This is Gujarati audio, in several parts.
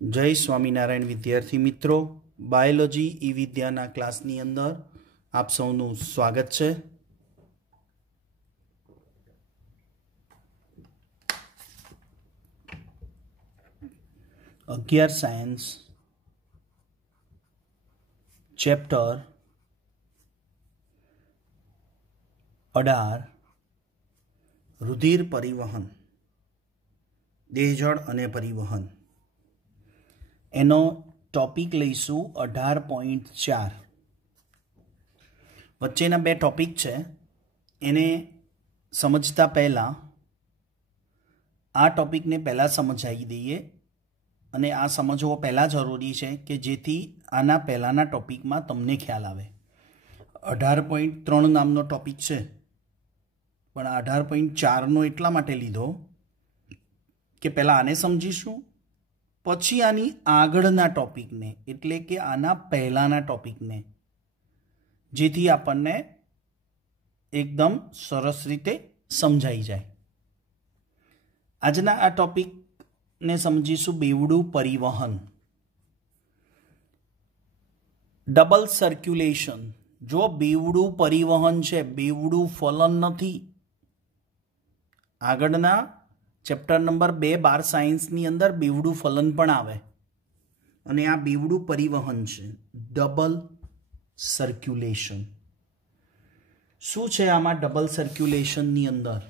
जय स्वामीनारायण विद्यार्थी मित्रों, बायोलॉजी ई विद्याना क्लासनी अंदर आप सौનું स्वागत है। अगियार सायन्स चैप्टर 18 रुधिर परिवहन, देहजड़ अने परिवहन एनो टॉपिक लईशू 18.4। वच्चेना बे टॉपिक छे, एने समझता पहला आ टॉपिक ने पहला समझाई दईए अने आ समझवो पहला जरूरी है कि जेथी आना पहलाना टॉपिक में तमने ख्याल आवे। 18.3 नामनो टॉपिक है, पण 18.4 नो एटला माटे लीधो कि पहला आने समझीशुं, पछी आनी आगळना टॉपिक ने एटले के आना पहलाना टॉपिक ने, जेथी आपणने एकदम सरस रीते समझाई जाए। आजना आ टॉपिक ने समझीशुं बेवडू परिवहन, डबल सर्क्युलेशन। जो बेवडू परिवहन है, बेवडू फलन नहीं। आगळना चैप्टर नंबर 2 12 साइंस नी अंदर बेवडू फलन पण आवे अने आ बेवडू परिवहन छे, डबल सर्क्युलेशन। शुं छे आमां डबल सर्क्युलेशन नी अंदर?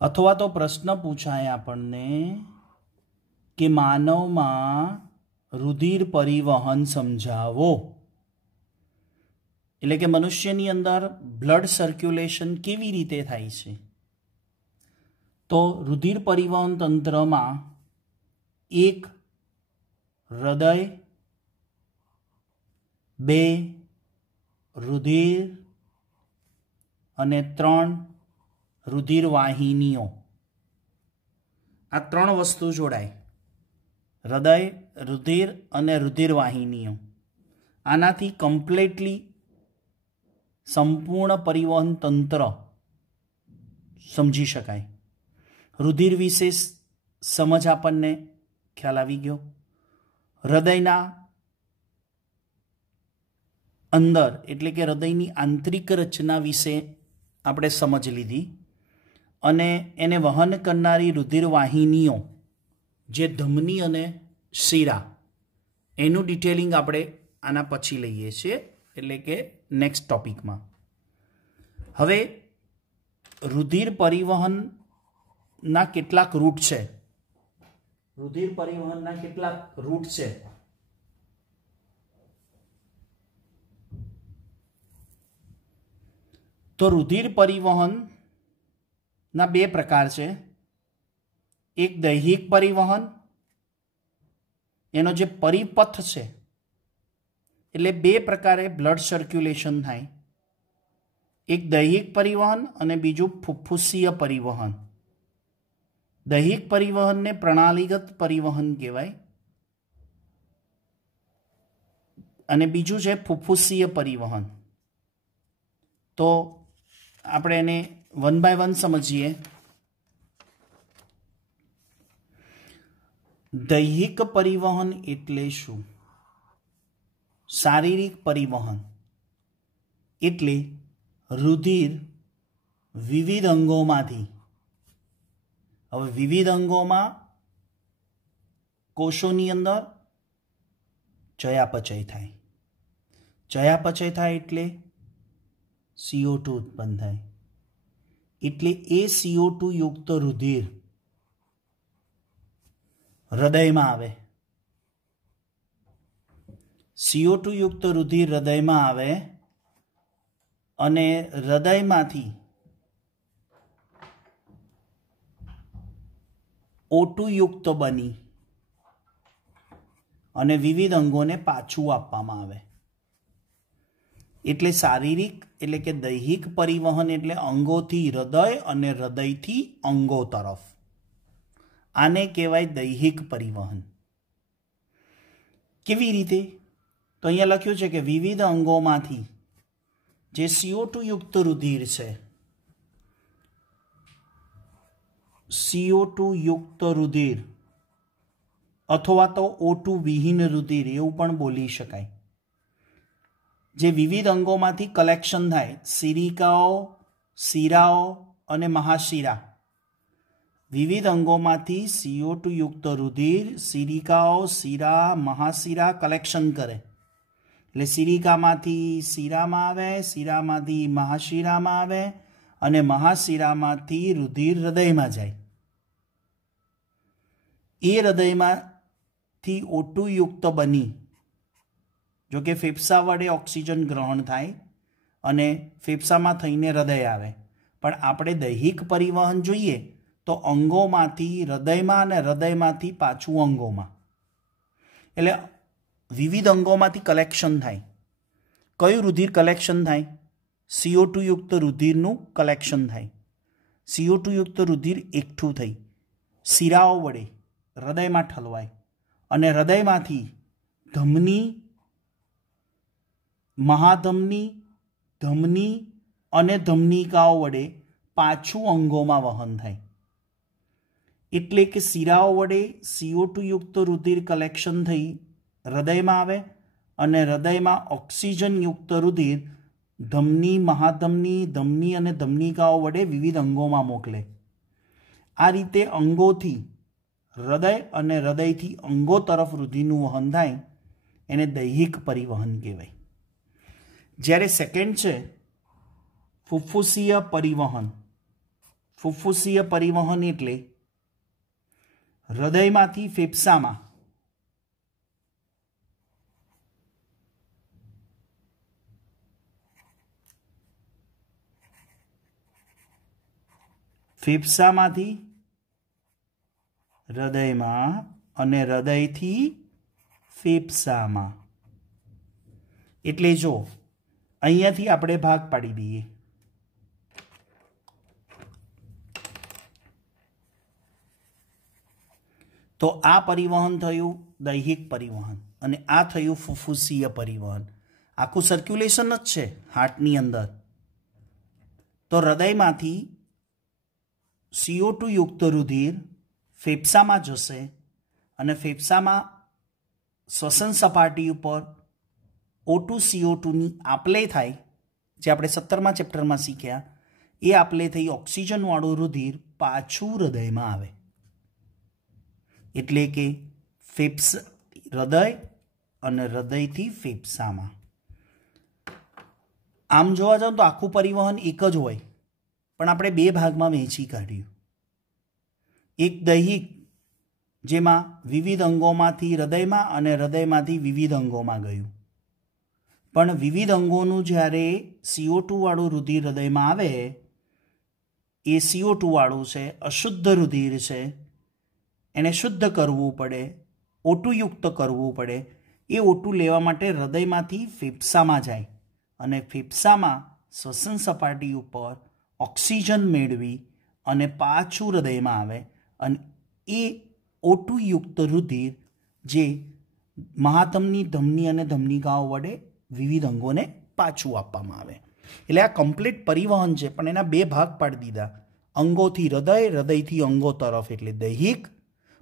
अथवा तो प्रश्न पूछाय आपणने कि मानव में रुधिर परिवहन समझावो, एटले के मनुष्यनी अंदर ब्लड सर्क्युलेशन केवी रीते थाय छे। तो रुधिर परिवहन तंत्र में एक हृदय, बे रुधिर अने 3 रुधिर वाहिनीओ, आ 3 वस्तु जोड़ाय। हृदय, रुधिर अने रुधिर वाहिनीओ, आनाथी कम्प्लीटली संपूर्ण परिवहन तंत्र समझी शकाय। रुधिर विशे समझ आपणने ख्याल आवी गयो। हृदयना अंदर एटले के हृदयनी आंतरिक रचना विशे आपणे समझ लीधी अने एने वहन करनारी रुधिर वाहिनीओ जे धमनी अने शीरा, एનું डिटेलिंग આપણે આના પછી લઈએ છીએ, એટલે કે નેક્સ્ટ ટોપિકમાં। હવે रुधिर परिवहनના કેટલાક રૂટ છે। रुधिर परिवहनના કેટલાક રૂટ છે। तो रुधिर परिवहन ना 2 प्रकार है। एक दैहिक परिवहन, एनो जे परिपथ है एटले 2 प्रकारे ब्लड सर्क्युलेशन थाय। एक दैहिक परिवहन अने बीजू फुफ्फुसीय परिवहन। दैहिक परिवहन ने प्रणालीगत परिवहन कहेवाय अने बीजू है फुफ्फुसीय परिवहन। तो આપણે એને 1 by 1 समझिए। दैहिक परिवहन एटले शुं? शारीरिक परिवहन एटले रुधिर विविध अंगोमांथी, हवे विविध अंगोमां कोषोनी अंदर चयापचय थाय। चयापचय थाय एटले CO2 उत्पन्न थाय, एटले ए CO2 युक्त रुधिर हृदय में आवे। CO2 युक्त रुधिर हृदय में आवे अने हृदय मांथी O2 युक्त बनी अने विविध अंगोने पाछू आपवामां आवे। एटले शारीरिक एटले के दैहिक परिवहन एटले अंगोथी हृदय अने हृदयथी अंगो तरफ, आने कहेवाय दैहिक परिवहन। केवी रीते? तो अहींया लख्युं छे के विविध अंगोमांथी जे CO2 युक्त रुधिर छे CO2 युक्त रुधिर अथवा तो O2 विहीन रुधिर एवं पण बोली शकाय। जे विविध अंगोमांथी कलेक्शन थाय, सिरिकाओ, सीराओ अने महाशिरा, विविध अंगोमांथी CO2 युक्त रुधिर सिरिकाओ, सीरा, महाशिरा कलेक्शन करे। એટલે સિરિકામાંથી શીરામાં આવે, શીરામાંથી મહાશિરામાં આવે અને મહાશિરામાંથી રુધિર હૃદયમાં જાય। એ હૃદયમાંથી O2 યુક્ત બની, જો કે ફેફસા વડે ઓક્સિજન ગ્રહણ થાય અને ફેફસામાં થઈને હૃદય આવે, પણ આપણે દૈહિક પરિવહન જોઈએ તો અંગોમાંથી હૃદયમાં અને હૃદયમાંથી પાછું અંગોમાં, એટલે વિવિધ અંગોમાંથી કલેક્શન થાય। કયું રુધિર કલેક્શન થાય? CO2 યુક્ત રુધિરનું કલેક્શન થાય। CO2 યુક્ત રુધિર એકઠું થઈ શિરાઓ વડે હૃદયમાં ઠલવાય અને હૃદયમાંથી ધમની, મહાધમની, ધમની અને ધમનિકાઓ વડે પાછું અંગોમાં વહન થાય। એટલે કે શિરાઓ વડે CO2 યુક્ત રુધિર કલેક્શન થઈ હૃદયમાં આવે અને હૃદયમાં ઓક્સિજન યુક્ત રુધિર ધમની, મહાધમની, ધમની અને ધમનિકાઓ વડે વિવિધ અંગોમાં મોકલે। આ રીતે અંગોથી હૃદય અને હૃદયથી અંગો તરફ રુધિરનું વહન થાય, એને દૈહિક પરિવહન કહેવાય। જ્યારે સેકન્ડ છે ફુફ્ફુસીય પરિવહન। ફુફ્ફુસીય પરિવહન એટલે હૃદયમાંથી ફેફસામાં, ફેફસામાંથી હૃદયમાં અને હૃદયથી ફેફસામાં। એટલે જો અહીંયાથી આપણે ભાગ પાડી દઈએ તો આ પરિવહન થયું દૈહિક પરિવહન અને આ થયું ફુફ્ફુસીય પરિવહન। આખું સર્ક્યુલેશન જ છે હાર્ટની અંદર। તો હૃદયમાંથી CO2 યુક્ત રુધિર ફેફસામાં જશે અને ફેફસામાં શ્વસન સપાટી ઉપર O2 CO2ની આપલે થાય, જે આપણે 17મા ચેપ્ટરમાં શીખ્યા। એ આપલે થઈ ઓક્સિજનવાળું રુધિર પાછું હૃદયમાં આવે, એટલે કે હૃદય અને હૃદયથી ફેફસામાં। આમ જોવા જાવ તો આખું પરિવહન એક જ હોય, પણ આપણે બે ભાગમાં વહેંચી કાઢ્યું। એક દૈહિક, જેમાં વિવિધ અંગોમાંથી હૃદયમાં અને હૃદયમાંથી વિવિધ અંગોમાં ગયું, પણ વિવિધ અંગોનું જ્યારે CO2 વાળું રુધિર હૃદયમાં આવે, એ CO2 વાળું છે, અશુદ્ધ રુધિર છે, એને શુદ્ધ કરવું પડે, O2 યુક્ત કરવું પડે। એ O2 લેવા માટે હૃદયમાંથી ફેફસામાં જાય અને ફેફસામાં શ્વસન સપાટી ઉપર ઓક્સિજન મેળવી અને પાછું હૃદયમાં આવે અને એ O2 યુક્ત રુધિર જે મહાધમની, ધમની અને ધમનિકાઓ વડે વિવિધ અંગોને પાછું આપવામાં આવે। એટલે આ કમ્પ્લીટ પરિવહન છે, પણ એના બે ભાગ પાડી દીધા, અંગોથી હૃદય, હૃદયથી અંગો તરફ એટલે દૈહિક,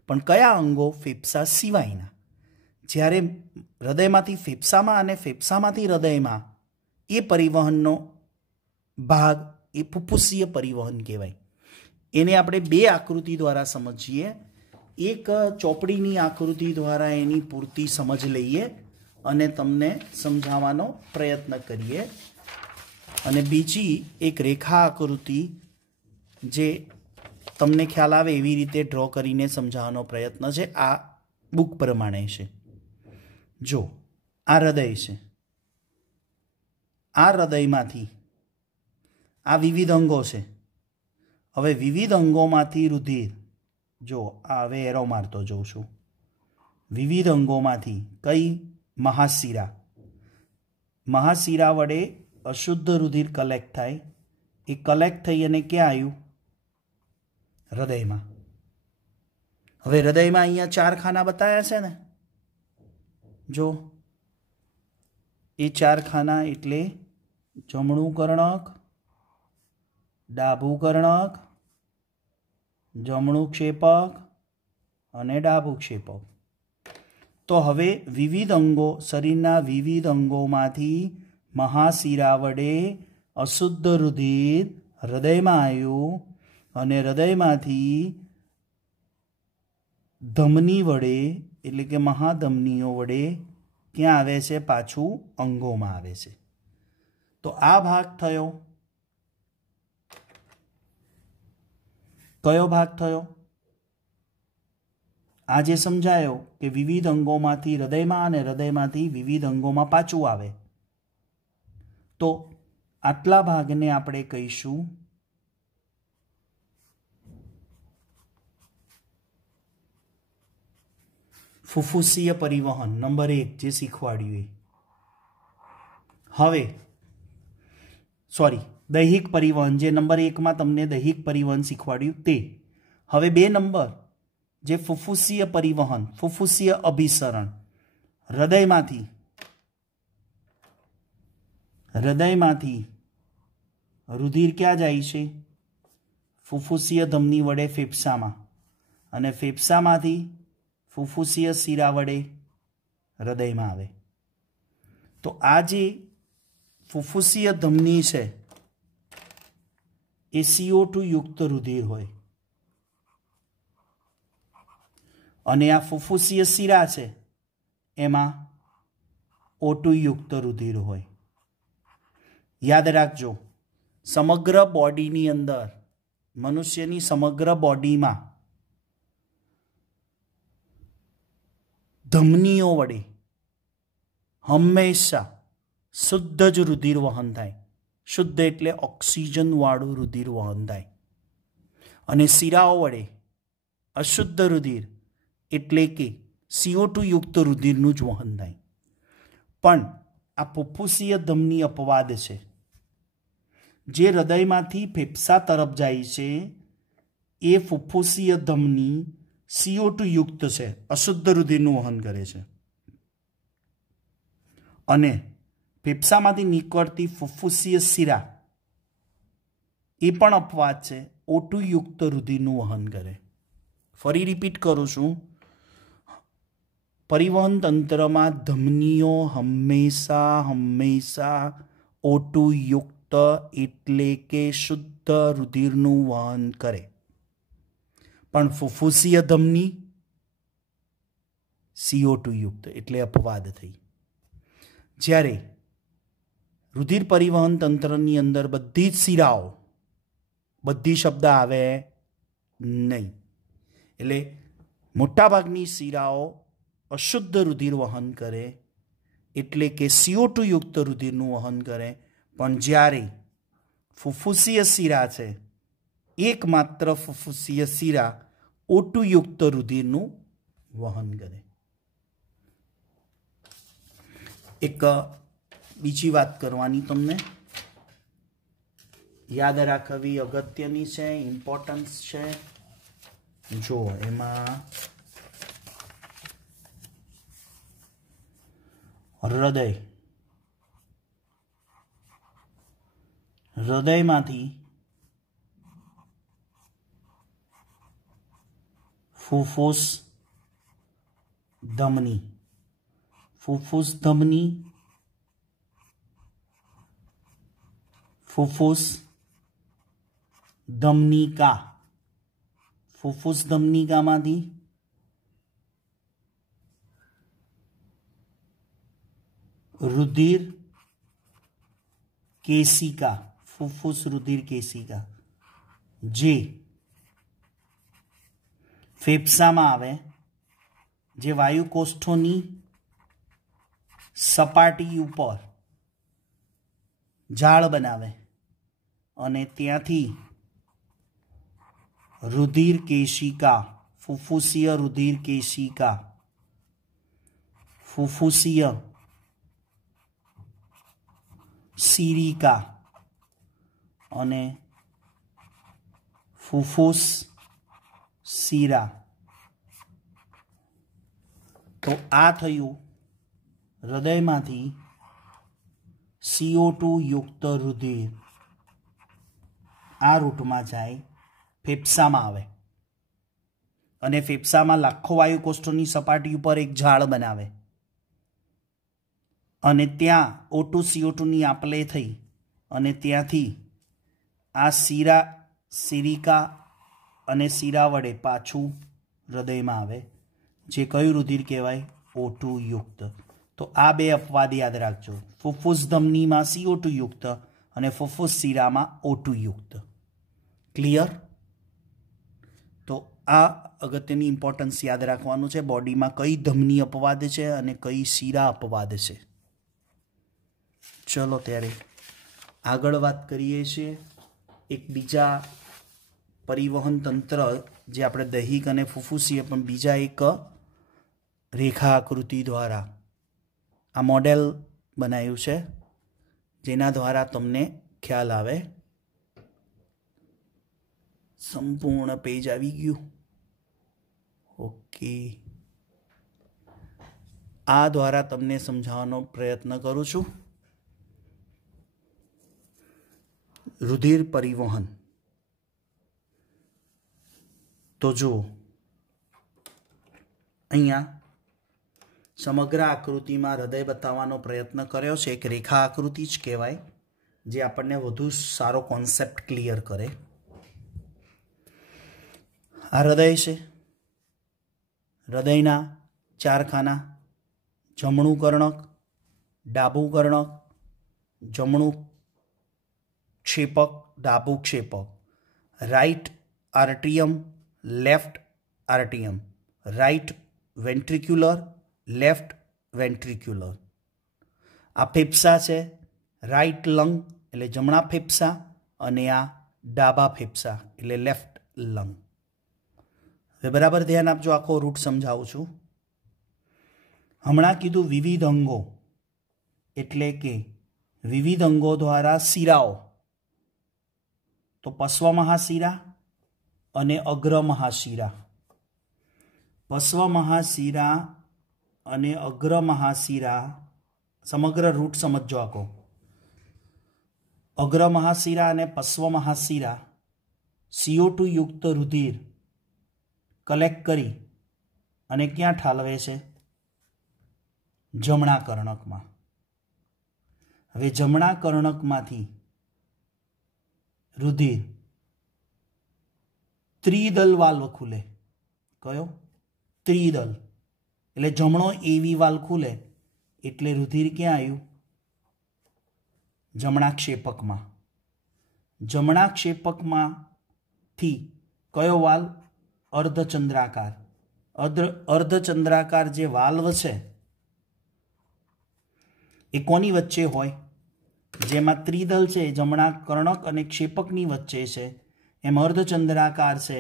પણ કયા અંગો? ફેફસા સિવાયના। જ્યારે હૃદયમાંથી ફેફસામાં અને ફેફસામાંથી હૃદયમાં એ પરિવહનનો ભાગ એ ફુફ્ફુસીય પરિવહન કહેવાય। એને આપણે બે આકૃતિ દ્વારા સમજીએ। એક ચોપડીની આકૃતિ દ્વારા એની પૂરતી સમજ લઈએ અને તમને સમજાવવાનો પ્રયત્ન કરીએ, અને બીજી એક રેખા આકૃતિ જે તમને ખ્યાલ આવે એવી રીતે ડ્રો કરીને સમજાવવાનો પ્રયત્ન છે। આ બુક પ્રમાણે છે। જો આ હૃદય છે, આ હૃદયમાંથી આ વિવિધ અંગો છે। હવે વિવિધ અંગોમાંથી રુધિર, જો આ હવે એરો મારતો જઉં છું, વિવિધ અંગોમાંથી કઈ? મહાશિરા। મહાશિરા વડે અશુદ્ધ રુધિર કલેક્ટ થાય, એ કલેક્ટ થઈ અને ક્યાં આવ્યું? હૃદયમાં। હવે હૃદયમાં અહીંયા 4 ખાના બતાવ્યા છે ને, જો એ 4 ખાના એટલે જમણું કર્ણક, ડાબું કર્ણક, જમણું ક્ષેપક અને ડાબું ક્ષેપક। તો હવે વિવિધ અંગો, શરીરના વિવિધ અંગોમાંથી મહાશિરા વડે અશુદ્ધ રુધિર હૃદયમાં આવ્યું અને હૃદયમાંથી ધમની વડે એટલે કે મહાધમનીઓ વડે ક્યાં આવે છે? પાછું અંગોમાં આવે છે. તો આ ભાગ થયો. કયો ભાગ થયો? આ જે સમજાયો કે વિવિધ અંગોમાંથી હૃદયમાં અને હૃદયમાંથી વિવિધ અંગોમાં પાછું આવે, તો આટલા ભાગને આપણે કહીશું ફુફુસીય પરિવહન. નંબર 1 જે શીખવાડ્યું એ. હવે દૈહિક પરિવહન, જે નંબર 1માં તમને દૈહિક પરિવહન શીખવાડ્યું તે. હવે 2 નંબર જે ફુફુસીય પરિવહન, ફુફુસીય અભિસરણ, હૃદયમાંથી રુધિર ક્યાં જાય છે? ફુફુસીય ધમની વડે ફેફસામાં, અને ફેફસામાંથી ફુફુસીય શિરા વડે હૃદયમાં આવે. તો આ જે ફુફુસીય ધમની છે એ CO2 યુક્ત રુધિર હોય, અને આ ફુફુસીય શિરા છે એમાં O2 યુક્ત રુધિર હોય. યાદ રાખજો, સમગ્ર બોડીની અંદર, મનુષ્યની સમગ્ર બોડીમાં ધમનીઓ વડે હંમેશા શુદ્ધ જ રુધિર વહન થાય. શુદ્ધ એટલે ઓક્સિજનવાળું રુધિર વહન થાય, અને શિરાઓ વડે અશુદ્ધ રુધિર એટલે કે CO2 યુક્ત રુધિરનું જ વહન થાય. પણ આ ફુફુસીય ધમની અપવાદ છે. જે હૃદયમાંથી ફેફસા તરફ જાય છે એ ફુફુસીય ધમની CO2 યુક્ત છે, અશુદ્ધ રુધિરનું વહન કરે છે. અને ફેફસામાંથી નીકળતી ફુફુસીય શિરા એ પણ અપવાદ છે, O2 યુક્ત રુધિરનું વહન કરે. ફરી રિપીટ કરું છું, પરિવહન તંત્રમાં ધમનીઓ હંમેશા O2 યુક્ત એટલે કે શુદ્ધ રુધિરનું વહન કરે. પણ ફુફુસીય ધમની CO2 યુક્ત એટલે અપવાદ થઈ. જ્યારે રુધિર પરિવહન તંત્રની અંદર બધી જ શિરાઓ, બધી શબ્દ આવે નહીં, એટલે મોટાભાગની શિરાઓ અશુદ્ધ રુધિર વહન કરે એટલે કે CO2 યુક્ત રુધિરનું વહન કરે. પણ જ્યારે ફુફુસીય શિરા છે, એકમાત્ર ફુફુસીય શિરા O2 યુક્ત રુધિરનું વહન કરે. એક બીજી વાત કરવાની તમને યાદ રાખવી અગત્યની છે, ઇમ્પોર્ટન્સ છે. જો એમાં હૃદયમાંથી ફુફુસ ધમની, ફુફુસ ધમનિકા, ફુફુસ ધમનિકામાંથી રુધિર કેશિકા, ફુફુસ રુધિર કેશિકા, જે ફેફસામાં આવે, જે વાયુકોષ્ઠોની સપાટી ઉપર જાળ બનાવે, અને ત્યાંથી રુધિર કેશિકા, ફુફુસીય રુધિર કેશિકા, ફુફુસીય શિરિકા અને ફુફુસ શિરા. તો આ થયું હૃદયમાંથી CO2 યુક્ત રુધિર આ રૂટમાં જાય, ફેફસામાં આવે, અને ફેફસામાં લાખો વાયુકોષ્ઠોની સપાટી ઉપર એક જાળ બનાવે અને ત્યાં O2 CO2ની આપલે થઈ અને ત્યાંથી આ શીરા શિરિકા અને શીરા વડે પાછું હૃદયમાં આવે, જે કયું રુધિર કહેવાય? O2 યુક્ત. તો આ બે અપવાદ યાદ રાખજો, ફુફ્ફુસ ધમનીમાં CO2 યુક્ત અને ફુફ્ફુસ શિરામાં O2 યુક્ત. ક્લિયર? તો આ અગત્યની ઇમ્પોર્ટન્સ યાદ રાખવાનું છે, બોડીમાં કઈ ધમની અપવાદ છે અને કઈ શિરા અપવાદ છે. ચલો ત્યારે આગળ વાત કરીએ છીએ એક બીજા પરિવહન તંત્ર, જે આપણે દૈહિક અને ફુફ્ફુસીય, પણ બીજા એક રેખા આકૃતિ દ્વારા આ મોડેલ બનાવ્યું છે, જેના દ્વારા તમને ખ્યાલ આવે. સંપૂર્ણ પેજ આવી ગયું. ઓકે, આ દ્વારા તમને સમજાવવાનો પ્રયત્ન કરું છું. રુધિર પરિવહન. તો જુઓ, અહીંયા સમગ્ર આકૃતિમાં હૃદય બતાવવાનો પ્રયત્ન કર્યો છે. એક રેખા આકૃતિ જ કહેવાય, જે આપણને વધુ સારો કોન્સેપ્ટ ક્લિયર કરે. આ હૃદય છે. હૃદયના 4 ખાના: જમણું કર્ણક, ડાબું કર્ણક, જમણું ક્ષેપક, ડાબું ક્ષેપક, રાઈટ આર્ટિયમ, લેફ્ટ આર્ટિયમ, રાઈટ વેન્ટ્રિક્યુલર, લેફ્ટ વેન્ટ્રિક્યુલર. આ ફેફસા છે, રાઈટ લંગ એટલે જમણા ફેફસા, અને આ ડાબા ફેફસા એટલે લેફ્ટ લંગ. હવે બરાબર ધ્યાન આપજો, આખો રૂટ સમજાવું છું. હમણાં કીધું વિવિધ અંગો, એટલે કે વિવિધ અંગો દ્વારા શિરાઓ. તો પશ્વ મહાશિરા અને અગ્ર મહાશિરા. પશ્વ મહાશિરા અને અગ્ર મહાશિરા, સમગ્ર રૂટ સમજો આખો. અગ્ર મહાશિરા અને પશ્વ મહાશિરા CO2 યુક્ત રુધિર કલેક્ટ કરી અને ક્યાં ઠાલવે છે? જમણા કર્ણકમાં. હવે જમણા કર્ણકમાંથી રુધિર ત્રિદલ વાલ્વ ખુલે. કયો? ત્રિદલ એટલે જમણો એવી વાલ્વ ખુલે એટલે રુધિર ક્યાં આવ્યું? જમણા ક્ષેપકમાં. જમણા ક્ષેપકમાંથી કયો વાલ્વ? અર્ધચંદ્રાકાર. અર્ધચંદ્રાકાર જે વાલ્વ છે એ કોની વચ્ચે હોય? જેમાં ત્રિદલ છે જમણા કર્ણક અને ક્ષેપકની વચ્ચે છે, એમ અર્ધચંદ્રાકાર છે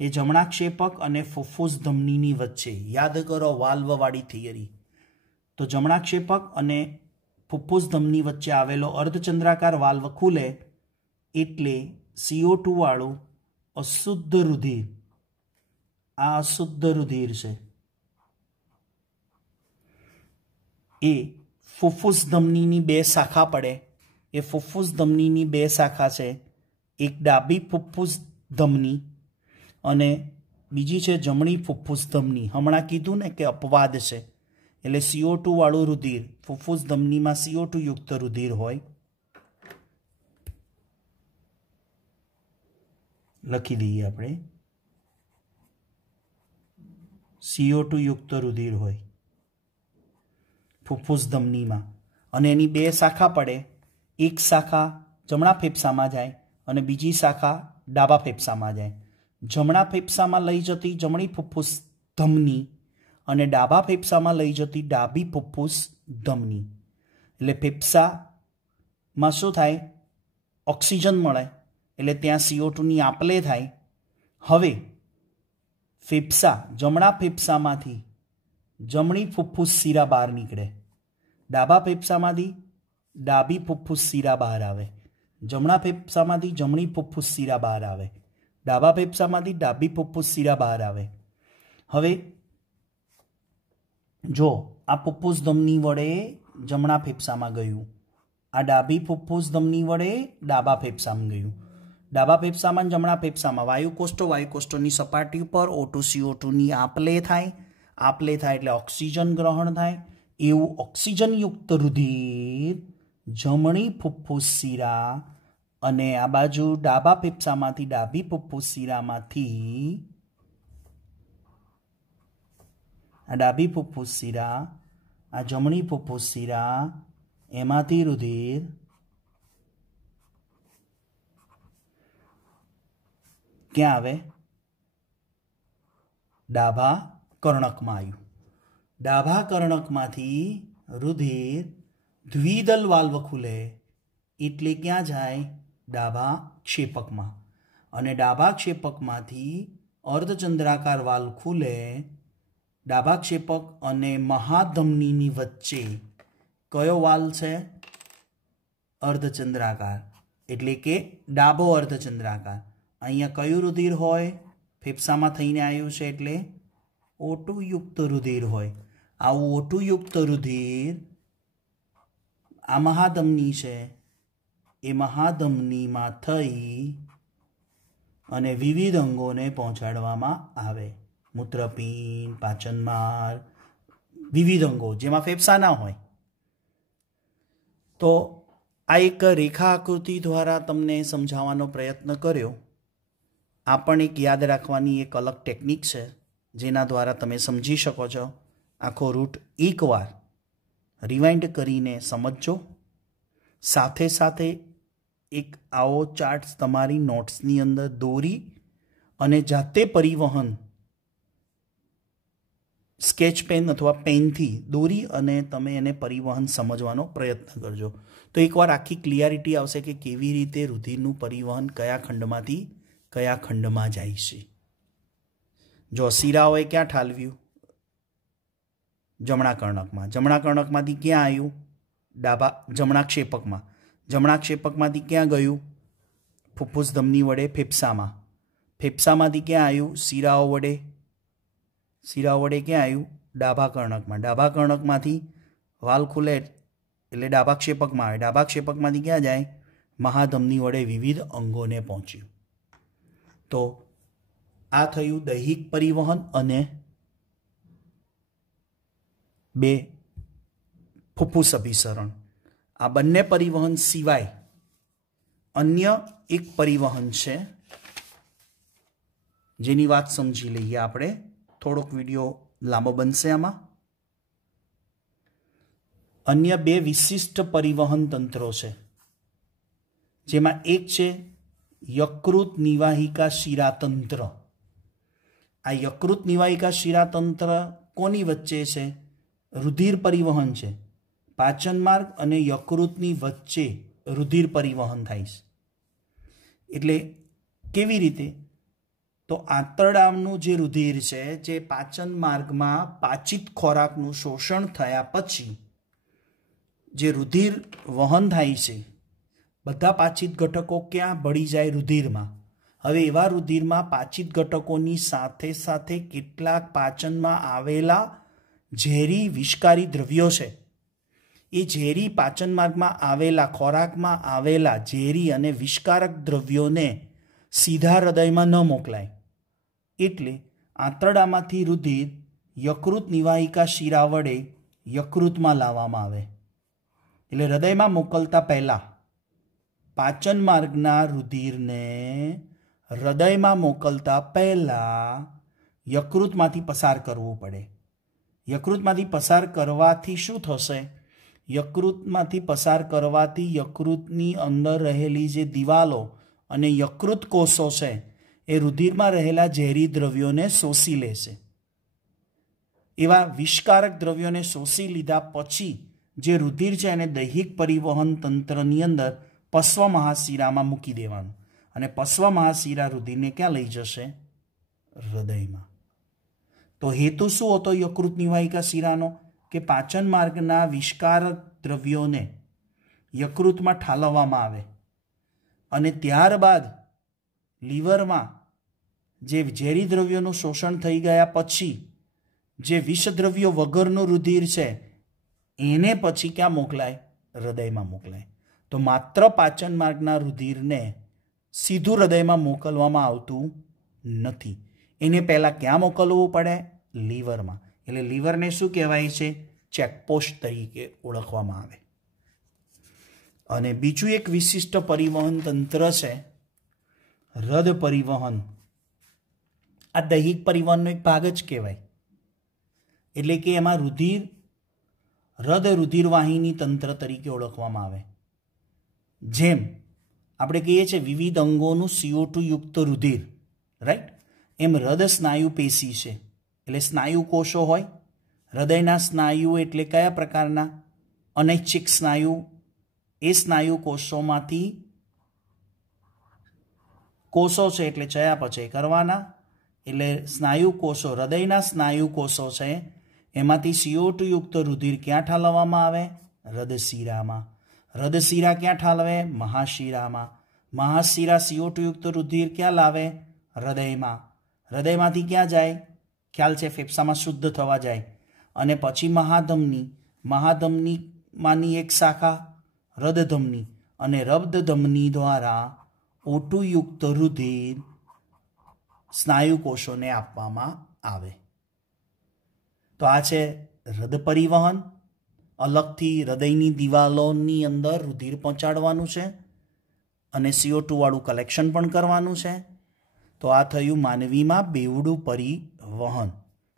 એ જમણા ક્ષેપક અને ફુફ્ફુસ ધમનીની વચ્ચે. યાદ કરો વાલ્વવાળી થિયરી. તો જમણા ક્ષેપક અને ફુફ્ફુસ ધમની વચ્ચે આવેલો અર્ધચંદ્રાકાર વાલ્વ ખુલે એટલે CO2 વાળું અશુદ્ધ રુધિર, આ અશુદ્ધ રુધિર છે એ ફુફ્ફુસ ધમનીની 2 શાખા પડે. એ ફુફ્ફુસ ધમનીની 2 શાખા છે, એક ડાબી ફુફ્ફુસ ધમની અને બીજી છે જમણી ફુફ્ફુસ ધમની. હમણાં કીધું ને કે અપવાદ છે, એટલે CO2 વાળું રુધિર ફુફ્ફુસ ધમનીમાં CO2 યુક્ત રુધિર હોય. લખી દઈએ આપણે, CO2 યુક્ત રુધિર હોય ફુફ્ફુસ ધમનીમાં, અને એની 2 શાખા પડે. એક શાખા જમણા ફેફસામાં જાય અને બીજી શાખા ડાબા ફેફસામાં જાય. જમણા ફેફસામાં લઈ જતી જમણી ફુફ્ફુસ ધમની અને ડાબા ફેફસામાં લઈ જતી ડાબી ફુફ્ફુસ ધમની. એટલે ફેફસામાં શું થાય? ઓક્સિજન મળે એટલે ત્યાં CO2ની આપલે થાય. હવે ફેફસા, જમણા ફેફસામાંથી જમણી ફુફ્ફુસ શિરા બહાર નીકળે, ડાબા ફેફસામાંથી ડાબી ફુફ્ફુસ શિરા બહાર આવે, જમણા ફેફસામાંથી જમણી ફુફ્ફુસ શિરા બહાર આવે, ડાબા ફેફસામાંથી ડાબી ફુફ્ફુસ શિરા બહાર આવે. હવે જો આ ફુફ્ફુસ ધમની વડે જમણા ફેફસામાં ગયું, આ ડાબી ફુફ્ફુસ ધમની વડે ડાબા ફેફસામાં ગયું. ડાબા ફેફસામાં અને જમણા ફેફસામાં વાયુકોષ્ઠોની સપાટી ઉપર O2 CO2ની આપલે થાય એટલે ઓક્સિજન ગ્રહણ થાય. એવું ઓક્સિજનયુક્ત રુધિર જમણી ફુફ્ફુસ શિરા અને આ બાજુ ડાબા ફેફસામાંથી ડાબી ફુફ્ફુસ શિરામાંથી આ ડાબી ફુફ્ફુસ શિરા, આ જમણી ફુફ્ફુસ શિરા, એમાંથી રુધિર ક્યાં આવે? ડાબા કર્ણકમાં આવ્યું. ડાબા કર્ણકમાંથી રુધિર દ્વિદલ વાલ્વ ખુલે એટલે ક્યાં જાય? ડાબા ક્ષેપકમાં. અને ડાબા ક્ષેપકમાંથી અર્ધચંદ્રાકાર વાલ્વ ખુલે. ડાબા ક્ષેપક અને મહાધમનીની વચ્ચે કયો વાલ્વ છે? અર્ધચંદ્રાકાર, એટલે કે ડાબો અર્ધચંદ્રાકાર. અહીંયા કયું રુધિર હોય? ફેફસામાં થઈને આવ્યું છે એટલે O2 યુક્ત રુધિર હોય. આવું O2 યુક્ત રુધિર આ મહાધમની છે, એ મહાધમનીમાં થઈ અને વિવિધ અંગોને પહોંચાડવામાં આવે. મૂત્રપિંડ, પાચનમાર્ગ, વિવિધ અંગો જેમાં ફેફસા ના હોય. તો આ એક રેખા આકૃતિ દ્વારા તમને સમજાવવાનો પ્રયત્ન કર્યો. આ પણ એક યાદ રાખવાની એક અલગ ટેકનિક છે જેના દ્વારા તમે સમજી શકો છો. આખો રૂટ એકવાર રિવાઇન્ડ કરીને સમજજો. સાથે સાથે એક આવો ચાર્ટ તમારી નોટ્સની અંદર દોરી અને જાતે પરિવહન સ્કેચ પેન અથવા પેનથી દોરી અને તમે એને પરિવહન સમજવાનો પ્રયત્ન કરજો. તો એકવાર આખી ક્લિયરિટી આવશે કે કેવી રીતે રુધિરનું પરિવહન કયા ખંડમાંથી કયા ખંડમાં જાય છે. જો શિરાઓએ ક્યાં ઠાલવ્યું? જમણા કર્ણકમાં. જમણા કર્ણકમાંથી ક્યાં આવ્યું? જમણા ક્ષેપકમાં. જમણા ક્ષેપકમાંથી ક્યાં ગયું? ફુફ્ફુસ ધમની વડે ફેફસામાં. ફેફસામાંથી ક્યાં આવ્યું? શિરાઓ વડે ક્યાં આવ્યું? ડાબા કર્ણકમાં. ડાબા કર્ણકમાંથી વાલ્વ ખુલે એટલે ડાબા ક્ષેપકમાં આવે. ડાબા ક્ષેપકમાંથી ક્યાં જાય? મહાધમની વડે વિવિધ અંગોને પહોંચ્યું. તો આ થયું દૈહિક પરિવહન અને 2 ફુફ્ફુસ અભિસરણ. આ બંને પરિવહન સિવાય અન્ય એક પરિવહન છે જેની વાત સમજી લઈએ આપણે. થોડોક વિડીયો લાંબો બનશે આમાં. અન્ય 2 વિશિષ્ટ પરિવહન તંત્રો છે જેમાં એક છે યકૃત નિવાહિકા શિરાતંત્ર. આ યકૃત નિવાહિકા શિરાતંત્ર કોની વચ્ચે છે? રુધિર પરિવહન છે. પાચન માર્ગ અને યકૃતની વચ્ચે રુધિર પરિવહન થાય છે. એટલે કેવી રીતે? તો આંતરડાનું જે રુધિર છે જે પાચન માર્ગમાં પાચિત ખોરાકનું શોષણ થયા પછી જે રુધિર વહન થાય છે, બધા પાચિત ઘટકો ક્યાં ભળી જાય? રુધિરમાં. હવે એવા રુધિરમાં પાચિત ઘટકોની સાથે સાથે કેટલાક પાચનમાં આવેલા ઝેરી વિષકારી દ્રવ્યો છે. એ ઝેરી પાચન માર્ગમાં આવેલા ખોરાકમાં આવેલા ઝેરી અને વિષકારક દ્રવ્યોને સીધા હૃદયમાં ન મોકલાય. એટલે આંતરડામાંથી રુધિર યકૃત નિવાહિકા શિરા વડે યકૃતમાં લાવવામાં આવે. એટલે હૃદયમાં મોકલતા પહેલાં પાચન માર્ગના રુધિરને હૃદયમાં મોકલતા પહેલાં યકૃતમાંથી પસાર કરવું પડે. યકૃતમાંથી પસાર કરવાથી શું થશે? યકૃતમાંથી પસાર કરવાથી યકૃતની અંદર રહેલી જે દિવાલો અને યકૃત કોષો છે એ રુધિરમાં રહેલા ઝેરી દ્રવ્યોને શોષી લેશે. એવા વિષકારક દ્રવ્યોને શોષી લીધા પછી જે રુધિર છે એને દૈહિક પરિવહન તંત્રની અંદર પશ્વ મહાશિરામાં મૂકી દેવાનું. અને પશ્વ મહાશિરા રુધિરને ક્યાં લઈ જશે? હૃદયમાં. તો હેતુ શું હતો યકૃત નિવાહિકા શિરાનો? કે પાચન માર્ગના વિષકારક દ્રવ્યોને યકૃતમાં ઠાલવવામાં આવે અને ત્યારબાદ લીવરમાં જે ઝેરી દ્રવ્યોનું શોષણ થઈ ગયા પછી જે વિષદ્રવ્યો વગરનું રુધિર છે એને પછી ક્યાં મોકલાય? હૃદયમાં મોકલાય. તો માત્ર પાચન માર્ગના રુધિરને સીધું હૃદયમાં મોકલવામાં આવતું નથી. એને પહેલાં ક્યાં મોકલવું પડે? લીવરમાં. એટલે લીવરને શું કહેવાય છે? ચેકપોસ્ટ તરીકે ઓળખવામાં આવે. અને બીજું એક વિશિષ્ટ પરિવહન તંત્ર છે હૃદ પરિવહન. આ દૈહિક પરિવહનનો એક ભાગ જ કહેવાય. એટલે કે એમાં હૃદ રુધિરવાહિની તંત્ર તરીકે ઓળખવામાં આવે. જેમ આપણે કહીએ છીએ વિવિધ અંગોનું CO2 યુક્ત રુધિર, રાઈટ? એમ હૃદ સ્નાયુ પેશી છે. એટલે સ્નાયુ કોષો હોય. હૃદયના સ્નાયુ એટલે કયા પ્રકારના? અનૈચ્છિક સ્નાયુ. એ સ્નાયુ કોષોમાંથી કોષો છે એટલે ચયાપચય કરવાના. એટલે સ્નાયુ કોષો, હૃદયના સ્નાયુ કોષો છે એમાંથી CO2 યુક્ત રુધિર ક્યાં ઠાલવવામાં આવે? હૃદશિરામાં. હૃદશિરા ક્યાં ઠાલવે? મહાશિરામાં. મહાશિરા CO2 યુક્ત રુધિર ક્યાં લાવે? હૃદયમાં. હૃદયમાંથી ક્યાં જાય? ખ્યાલ છે, ફેફસામાં શુદ્ધ થવા જાય. અને પછી મહાધમનીમાંની એક શાખા હૃદધમની, અને રબ્ધધમની દ્વારા O2 યુક્ત રુધિર સ્નાયુ કોષોને આપવામાં આવે. તો આ છે હૃદ પરિવહન. અલગથી હૃદયની દિવાલોની અંદર રુધિર પહોંચાડવાનું છે અને CO2 વાળું કલેક્શન પણ કરવાનું છે. તો આ થયું માનવીમાં બેવડું પરિવહન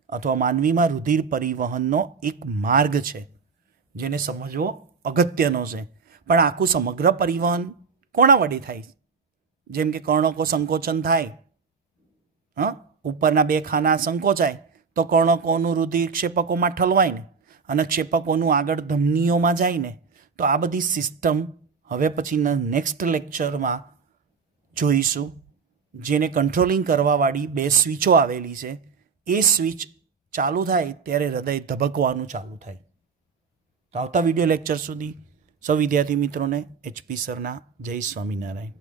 અથવા માનવીમાં રુધિર પરિવહનનો એક માર્ગ છે જેને સમજવો અગત્યનો છે. પણ આખું સમગ્ર પરિવહન કોના વડે થાય? જેમ કે કર્ણકો સંકોચન થાય, ઉપરના બે ખાના સંકોચાય તો કર્ણકોનું રુધિર ક્ષેપકોમાં ઠલવાય ને, અને ક્ષેપકોનું આગળ ધમનીઓમાં જાય ને. તો આ બધી સિસ્ટમ હવે પછીના નેક્સ્ટ લેક્ચરમાં જોઈશું, જેને કંટ્રોલિંગ કરવાવાળી બે સ્વિચો આવેલી છે. એ સ્વિચ ચાલુ થાય ત્યારે હૃદય ધબકવાનું ચાલુ થાય. તો આવતા વિડીયો લેક્ચર સુધી સૌ વિદ્યાર્થી મિત્રોને HP સરના જય સ્વામિનારાયણ.